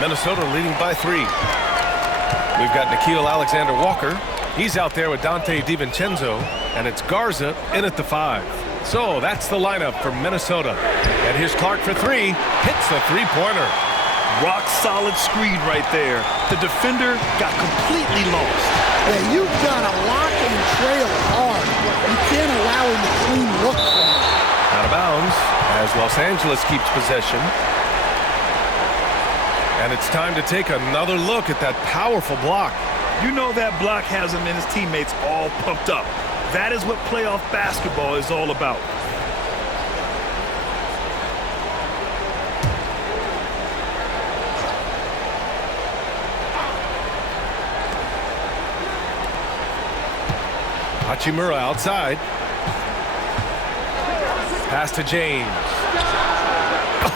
Minnesota leading by 3. We've got Nickeil Alexander-Walker. He's out there with Dante DiVincenzo, and it's Garza in at the 5. So that's the lineup for Minnesota. And here's Clark for 3. Hits the three-pointer. Rock solid screen right there. The defender got completely lost. Yeah, you've got to lock and trail hard. You can't allow him to clean look from it. Out of bounds as Los Angeles keeps possession. And it's time to take another look at that powerful block. You know that block has him and his teammates all pumped up. That is what playoff basketball is all about. Hachimura outside. Pass to James.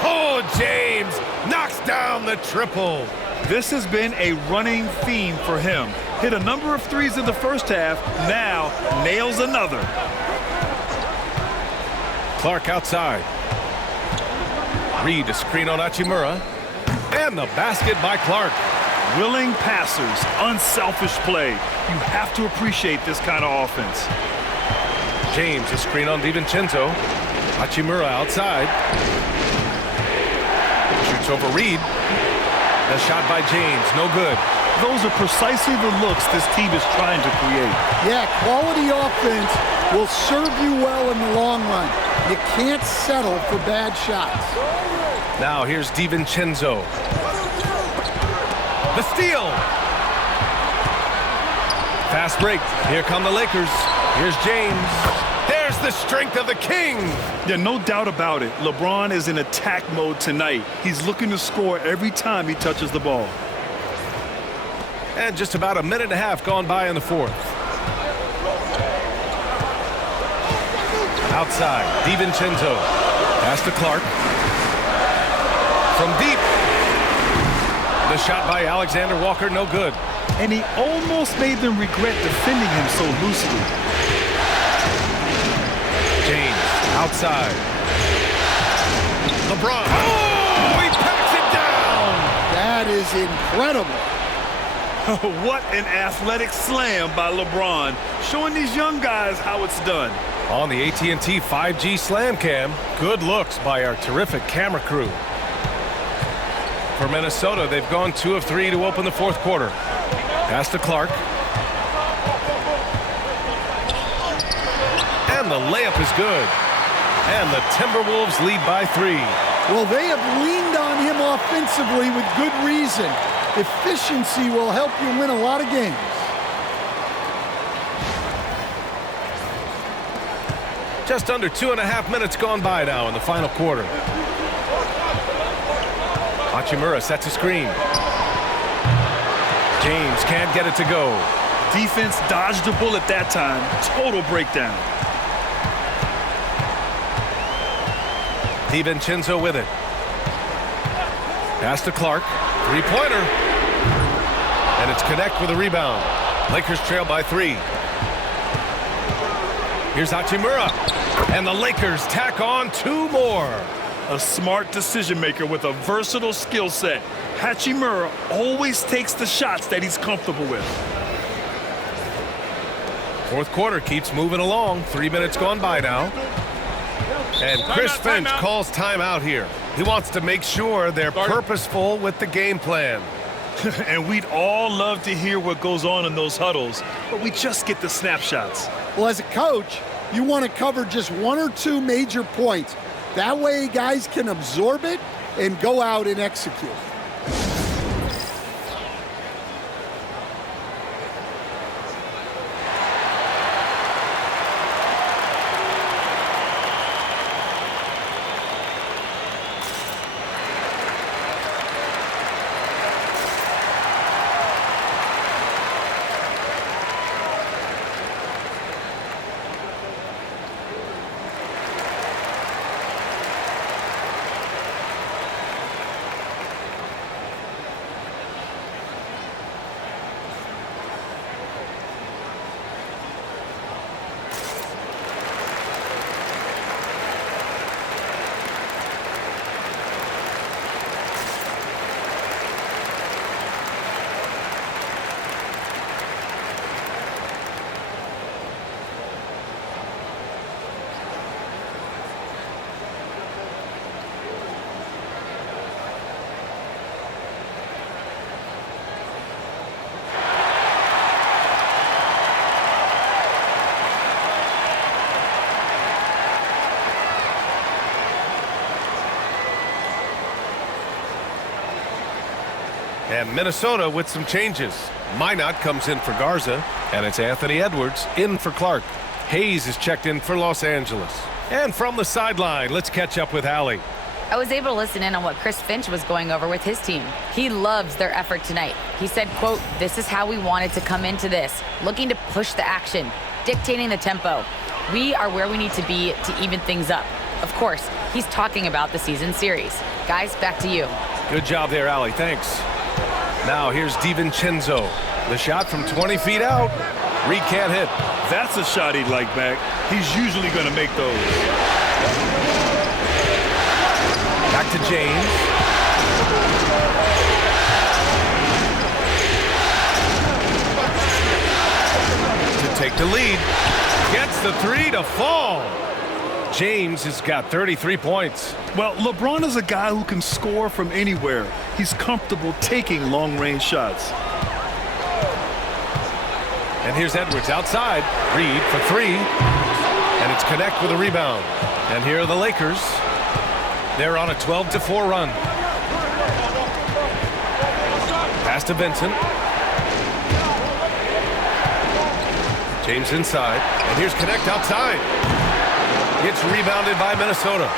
Oh, James knocks down the triple. This has been a running theme for him. Hit a number of threes in the first half, now nails another. Clark outside. Reed a screen on Hachimura. And the basket by Clark. Willing passers, unselfish play. You have to appreciate this kind of offense. James a screen on DiVincenzo. Hachimura outside. Shoots over Reed. The shot by James, no good. Those are precisely the looks this team is trying to create. Yeah, quality offense will serve you well in the long run. You can't settle for bad shots. Now here's DiVincenzo. The steal. Fast break. Here come the Lakers. Here's James. There's the strength of the king. Yeah, no doubt about it. LeBron is in attack mode tonight. He's looking to score every time he touches the ball. And just about a minute and a half gone by in the 4th. Outside, DiVincenzo. Pass to Clark. From deep. The shot by Alexander-Walker, no good. And he almost made them regret defending him so loosely. James, outside. LeBron. Oh, he packs it down. That is incredible. What an athletic slam by LeBron, showing these young guys how it's done. On the AT&T 5G Slam Cam, good looks by our terrific camera crew. For Minnesota, they've gone 2 of 3 to open the 4th quarter. Pass to Clark. And the layup is good. And the Timberwolves lead by 3. Well, they have leaned on him offensively with good reason. Efficiency will help you win a lot of games. Just under 2.5 minutes gone by now in the final quarter. Hachimura sets a screen. James can't get it to go. Defense dodged a bullet that time. Total breakdown. DiVincenzo with it. Pass to Clark. Three-pointer. And it's Connect with a rebound. Lakers trail by 3. Here's Hachimura. And the Lakers tack on 2 more. A smart decision maker with a versatile skill set. Hachimura always takes the shots that he's comfortable with. 4th quarter keeps moving along. 3 minutes gone by now. And Chris Finch calls timeout here. He wants to make sure they're purposeful with the game plan. And we'd all love to hear what goes on in those huddles, but we just get the snapshots. Well, as a coach, you want to cover just 1 or 2 major points. That way guys can absorb it and go out and execute. And Minnesota with some changes. Minot comes in for Garza, and it's Anthony Edwards in for Clark. Hayes is checked in for Los Angeles. And from the sideline, let's catch up with Allie. I was able to listen in on what Chris Finch was going over with his team. He loves their effort tonight. He said, quote, "This is how we wanted to come into this, looking to push the action, dictating the tempo. We are where we need to be to even things up." Of course, he's talking about the season series. Guys, back to you. Good job there, Allie. Thanks. Now here's DiVincenzo. The shot from 20 feet out. Reed can't hit. That's a shot he'd like back. He's usually going to make those. Back to James. To take the lead. Gets the three to fall. James has got 33 points. Well, LeBron is a guy who can score from anywhere. He's comfortable taking long-range shots. And here's Edwards outside. Reed for three. And it's Connect with a rebound. And here are the Lakers. They're on a 12-4 run. Pass to Vincent. James inside. And here's Connect outside. Gets rebounded by Minnesota.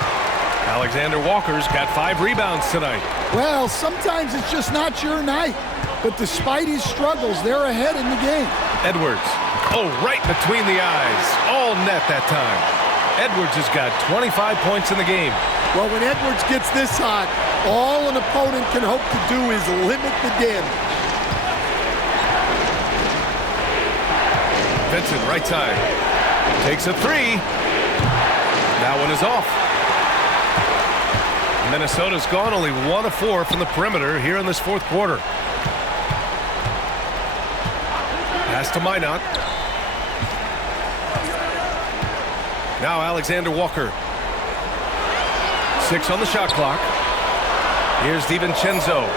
Alexander Walker's got 5 rebounds tonight. Well, sometimes it's just not your night. But despite his struggles, they're ahead in the game. Edwards. Oh, right between the eyes. All net that time. Edwards has got 25 points in the game. Well, when Edwards gets this hot, all an opponent can hope to do is limit the damage. Vincent, right side. Takes a three. That one is off. Minnesota's gone only 1 of 4 from the perimeter here in this fourth quarter. Pass to Minot. Now Alexander Walker. 6 on the shot clock. Here's DiVincenzo.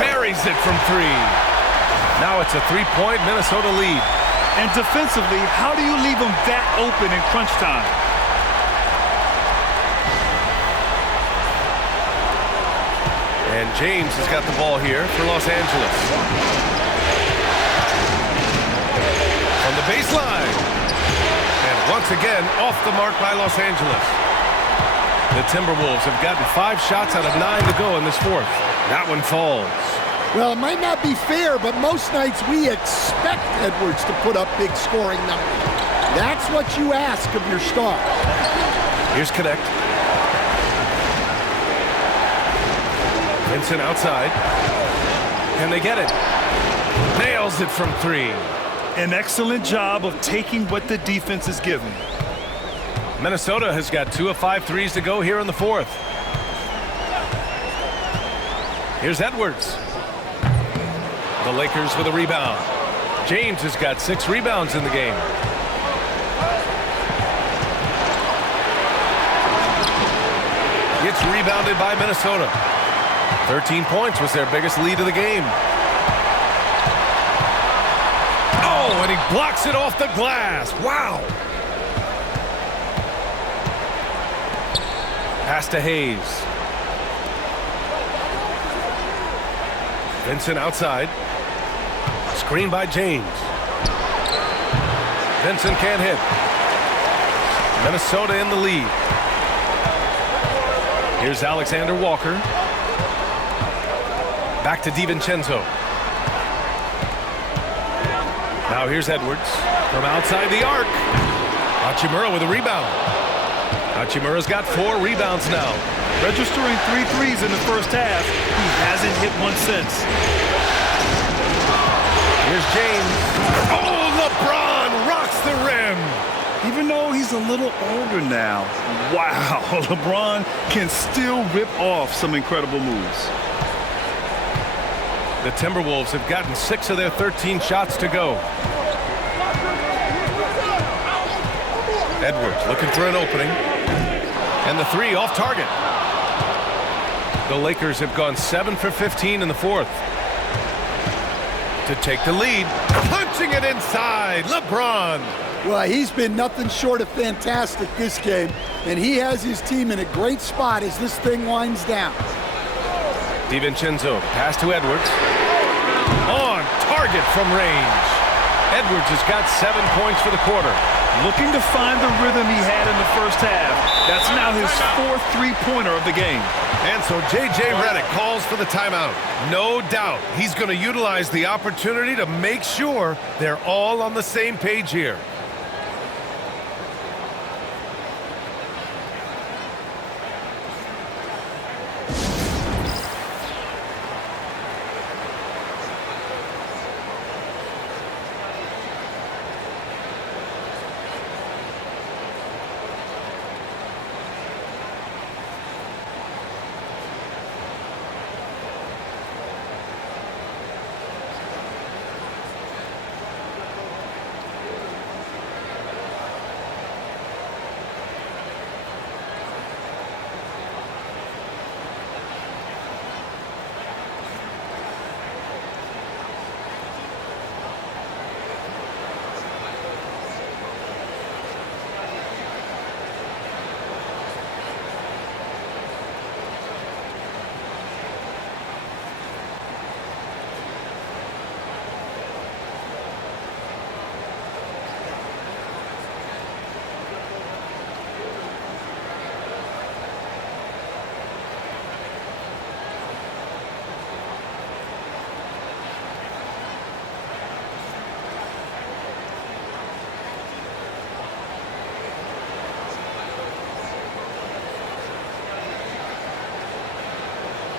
Buries it from 3. Now it's a 3-point Minnesota lead. And defensively, how do you leave them that open in crunch time? And James has got the ball here for Los Angeles. From the baseline. And once again, off the mark by Los Angeles. The Timberwolves have gotten 5 shots out of 9 to go in this fourth. That one falls. Well, it might not be fair, but most nights we expect Edwards to put up big scoring numbers. That's what you ask of your star. Here's Connect. Vincent outside. Can they get it? Nails it from 3. An excellent job of taking what the defense is giving. Minnesota has got 2 of 5 threes to go here in the fourth. Here's Edwards. The Lakers with a rebound. James has got 6 rebounds in the game. Gets rebounded by Minnesota. 13 points was their biggest lead of the game. Oh, and he blocks it off the glass. Wow. Pass to Hayes. Vincent outside. Screen by James. Vincent can't hit. Minnesota in the lead. Here's Alexander Walker. Back to DiVincenzo. Now here's Edwards from outside the arc. Hachimura with a rebound. Hachimura's got 4 rebounds now. Registering 3 threes in the first half. He hasn't hit one since. Here's James. Oh, LeBron rocks the rim. Even though he's a little older now, wow, LeBron can still rip off some incredible moves. The Timberwolves have gotten 6 of their 13 shots to go. Edwards looking for an opening. And the 3 off target. The Lakers have gone 7 for 15 in the fourth. To take the lead. Punching it inside. LeBron. Well, he's been nothing short of fantastic this game, and he has his team in a great spot as this thing winds down. DiVincenzo, pass to Edwards. On target from range. Edwards has got 7 points for the quarter. Looking to find the rhythm he had in the first half. That's now his 4th three-pointer of the game. And so J.J. Redick calls for the timeout. No doubt he's going to utilize the opportunity to make sure they're all on the same page here.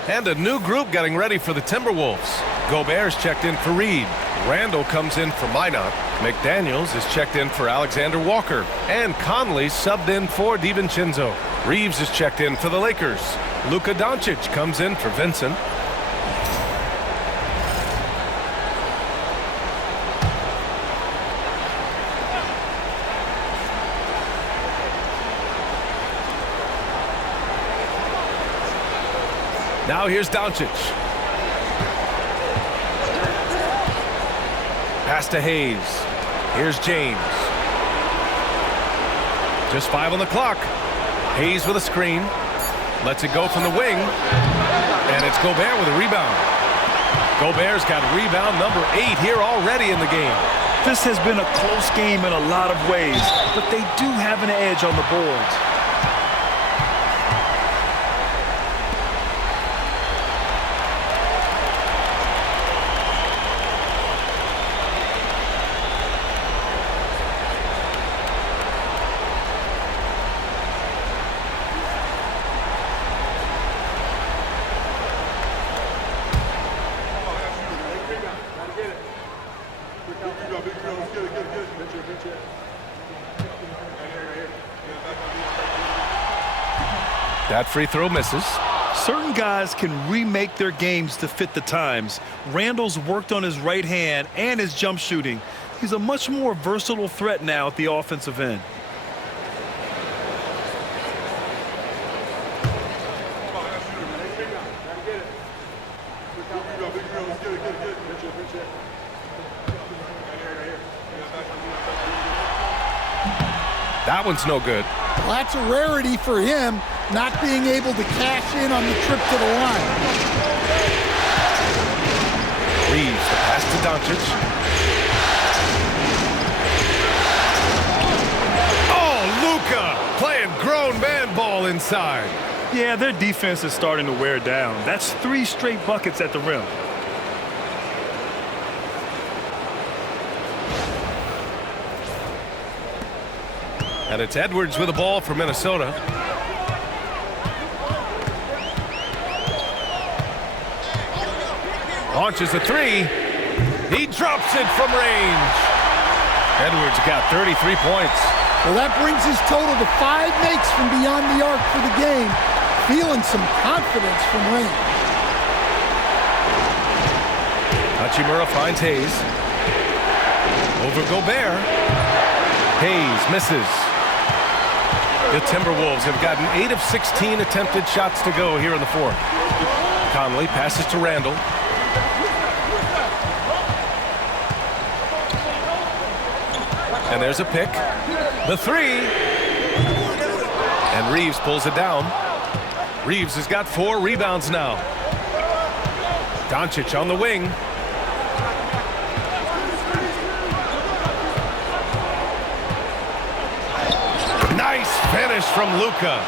And a new group getting ready for the Timberwolves. Gobert's checked in for Reed. Randall comes in for Minot. McDaniels is checked in for Alexander Walker. And Conley subbed in for DiVincenzo. Reeves is checked in for the Lakers. Luka Doncic comes in for Vincent. Now here's Doncic. Pass to Hayes. Here's James. Just 5 on the clock. Hayes with a screen. Lets it go from the wing. And it's Gobert with a rebound. Gobert's got rebound number 8 here already in the game. This has been a close game in a lot of ways, but they do have an edge on the boards. That free throw misses. Certain guys can remake their games to fit the times. Randall's worked on his right hand and his jump shooting. He's a much more versatile threat now at the offensive end. That one's no good. Well, that's a rarity for him, not being able to cash in on the trip to the line. Reeves, the pass to Doncic. Oh, Luka playing grown man ball inside. Yeah, their defense is starting to wear down. That's 3 straight buckets at the rim. And it's Edwards with the ball for Minnesota. Launches a 3. He drops it from range. Edwards got 33 points. Well, that brings his total to 5 makes from beyond the arc for the game. Feeling some confidence from range. Hachimura finds Hayes. Over Gobert. Hayes misses. The Timberwolves have gotten 8 of 16 attempted shots to go here in the 4th. Conley passes to Randall. And there's a pick. The 3. And Reeves pulls it down. Reeves has got 4 rebounds now. Doncic on the wing. Nice finish from Luka.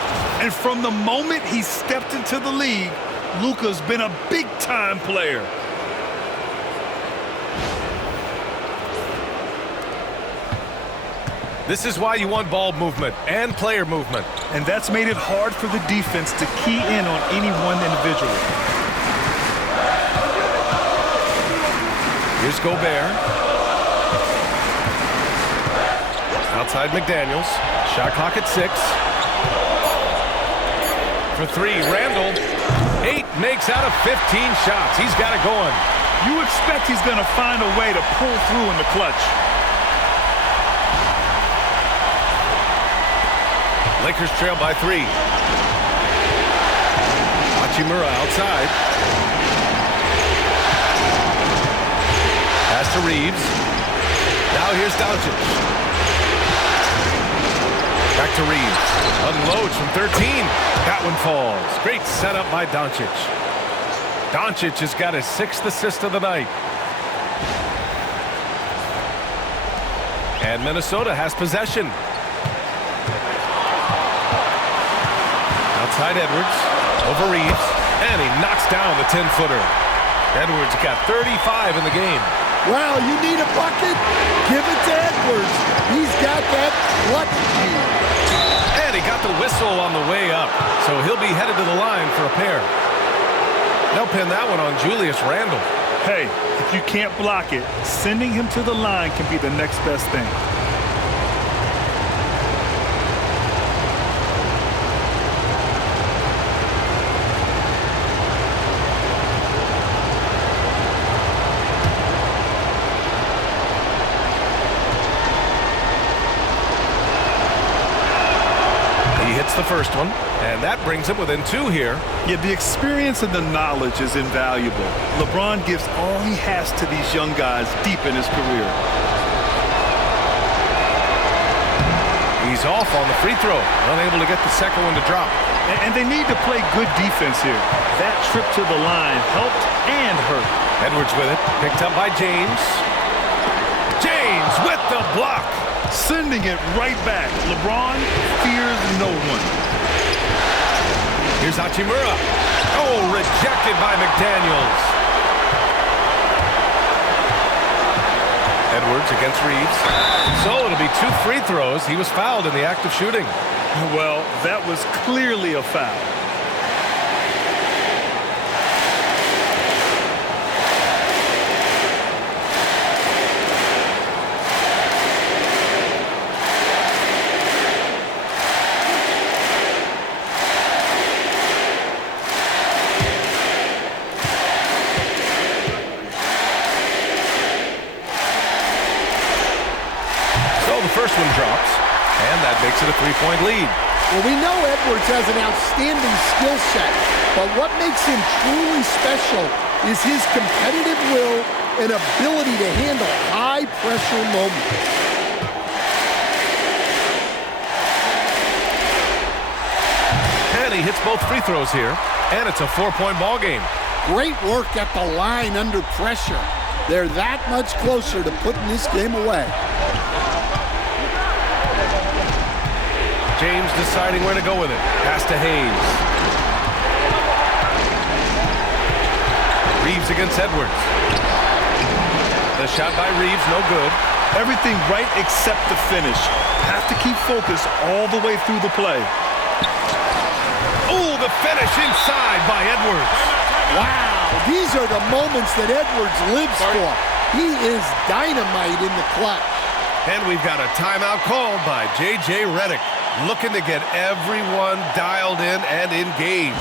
And from the moment he stepped into the league, Luka's been a big-time player. This is why you want ball movement and player movement. And that's made it hard for the defense to key in on any one individual. Here's Gobert. Outside McDaniels. Shot clock at 6. For 3, Randall. 8 makes out of 15 shots. He's got it going. You expect he's going to find a way to pull through in the clutch. Lakers trail by 3. Hachimura outside. Pass to Reeves. Now here's Doncic. Back to Reeves. Unloads from 13. That one falls. Great setup by Doncic. Doncic has got his 6th assist of the night. And Minnesota has possession. Outside Edwards, over Reeves, and he knocks down the 10-footer. Edwards got 35 in the game. Well, you need a bucket? Give it to Edwards. He's got that clutch gene. And he got the whistle on the way up, so he'll be headed to the line for a pair. They'll pin that one on Julius Randle. Hey, if you can't block it, sending him to the line can be the next best thing. The first one, and that brings him within 2 here. Yeah, the experience and the knowledge is invaluable. LeBron gives all he has to these young guys deep in his career. He's off on the free throw, unable to get the second one to drop. And they need to play good defense here. That trip to the line helped and hurt. Edwards with it, picked up by James. James with the block. Sending it right back. LeBron fears no one. Here's Hachimura. Oh, rejected by McDaniels. Edwards against Reeves. So it'll be 2 free throws. He was fouled in the act of shooting. Well, that was clearly a foul. First one drops, and that makes it a 3-point lead. Well, we know Edwards has an outstanding skill set, but what makes him truly special is his competitive will and ability to handle high-pressure moments. And he hits both free throws here, and it's a 4-point ball game. Great work at the line under pressure. They're that much closer to putting this game away. James deciding where to go with it. Pass to Hayes. Reeves against Edwards. The shot by Reeves, no good. Everything right except the finish. Have to keep focused all the way through the play. Oh, the finish inside by Edwards. Wow, these are the moments that Edwards lives for. He is dynamite in the clutch. And we've got a timeout called by J.J. Redick, looking to get everyone dialed in and engaged.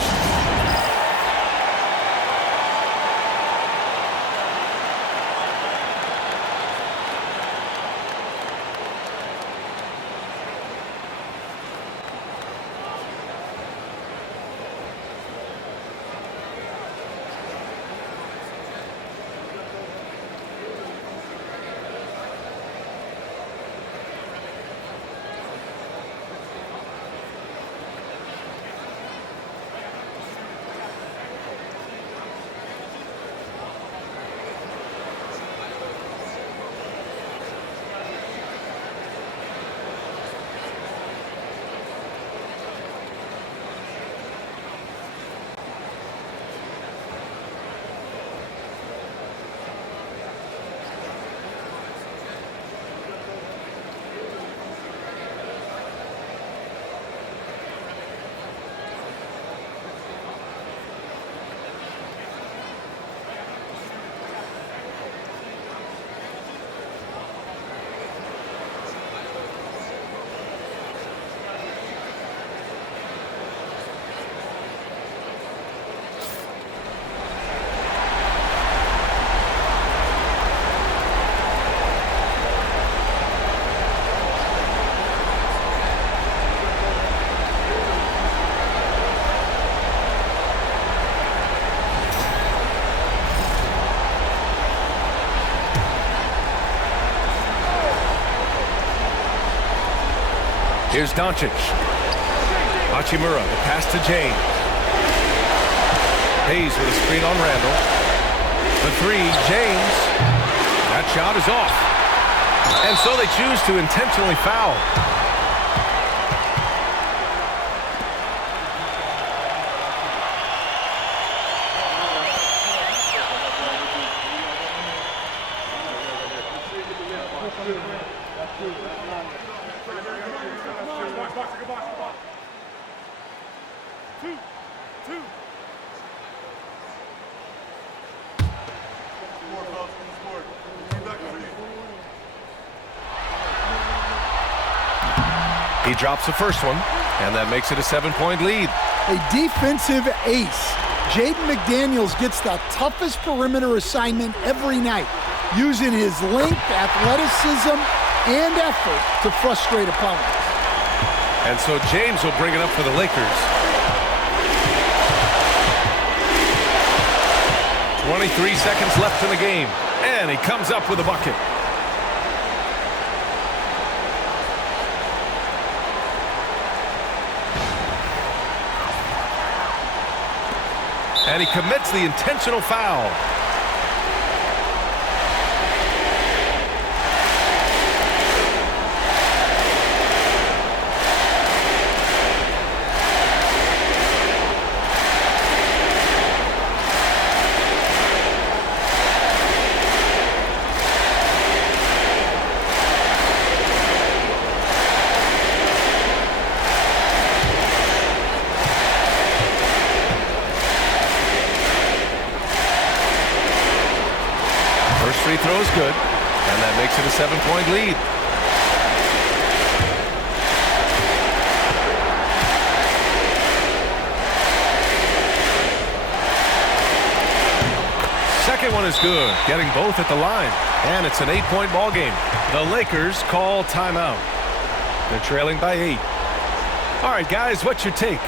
Here's Doncic. Hachimura, the pass to James. Hayes with a screen on Randall. The three, James. That shot is off. And so they choose to intentionally foul. He drops the first one, and that makes it a 7-point lead. A defensive ace. Jaden McDaniels gets the toughest perimeter assignment every night, using his length, athleticism, and effort to frustrate opponents. And so James will bring it up for the Lakers. 23 seconds left in the game, and he comes up with a bucket. And he commits the intentional foul. Free throw is good, and that makes it a 7-point lead. Second one is good, getting both at the line, and it's an 8-point ball game. The Lakers call timeout. They're trailing by 8. All right, guys, what's your take?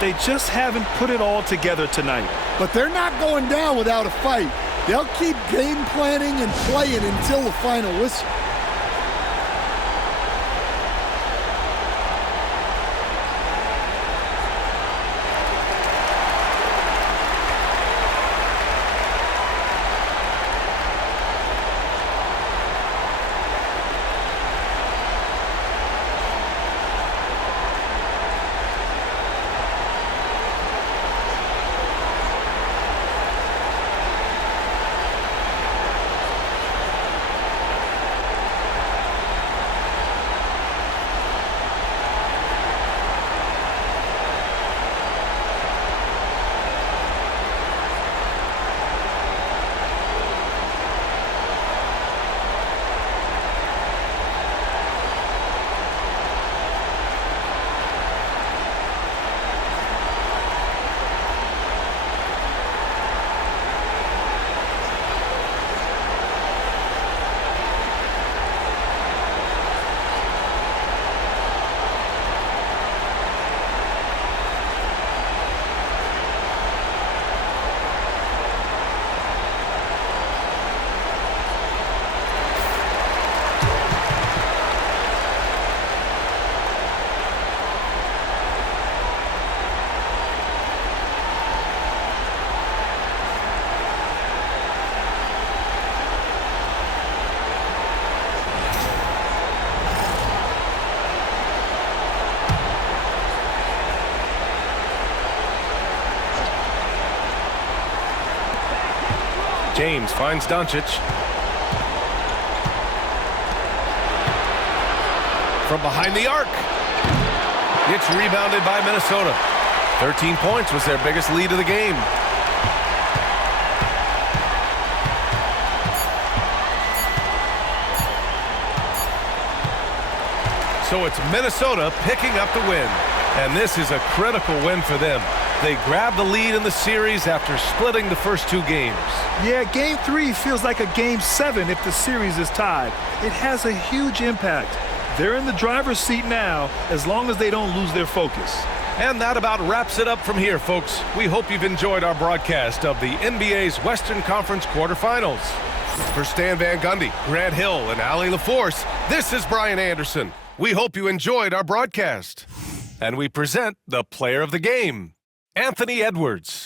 They just haven't put it all together tonight. But they're not going down without a fight. They'll keep game planning and playing until the final whistle. James finds Doncic. From behind the arc. It's rebounded by Minnesota. 13 points was their biggest lead of the game. So it's Minnesota picking up the win. And this is a critical win for them. They grabbed the lead in the series after splitting the first 2 games. Yeah, Game 3 feels like a Game 7 if the series is tied. It has a huge impact. They're in the driver's seat now as long as they don't lose their focus. And that about wraps it up from here, folks. We hope you've enjoyed our broadcast of the NBA's Western Conference quarterfinals. For Stan Van Gundy, Grant Hill, and Allie LaForce, this is Brian Anderson. We hope you enjoyed our broadcast. And we present the player of the game, Anthony Edwards.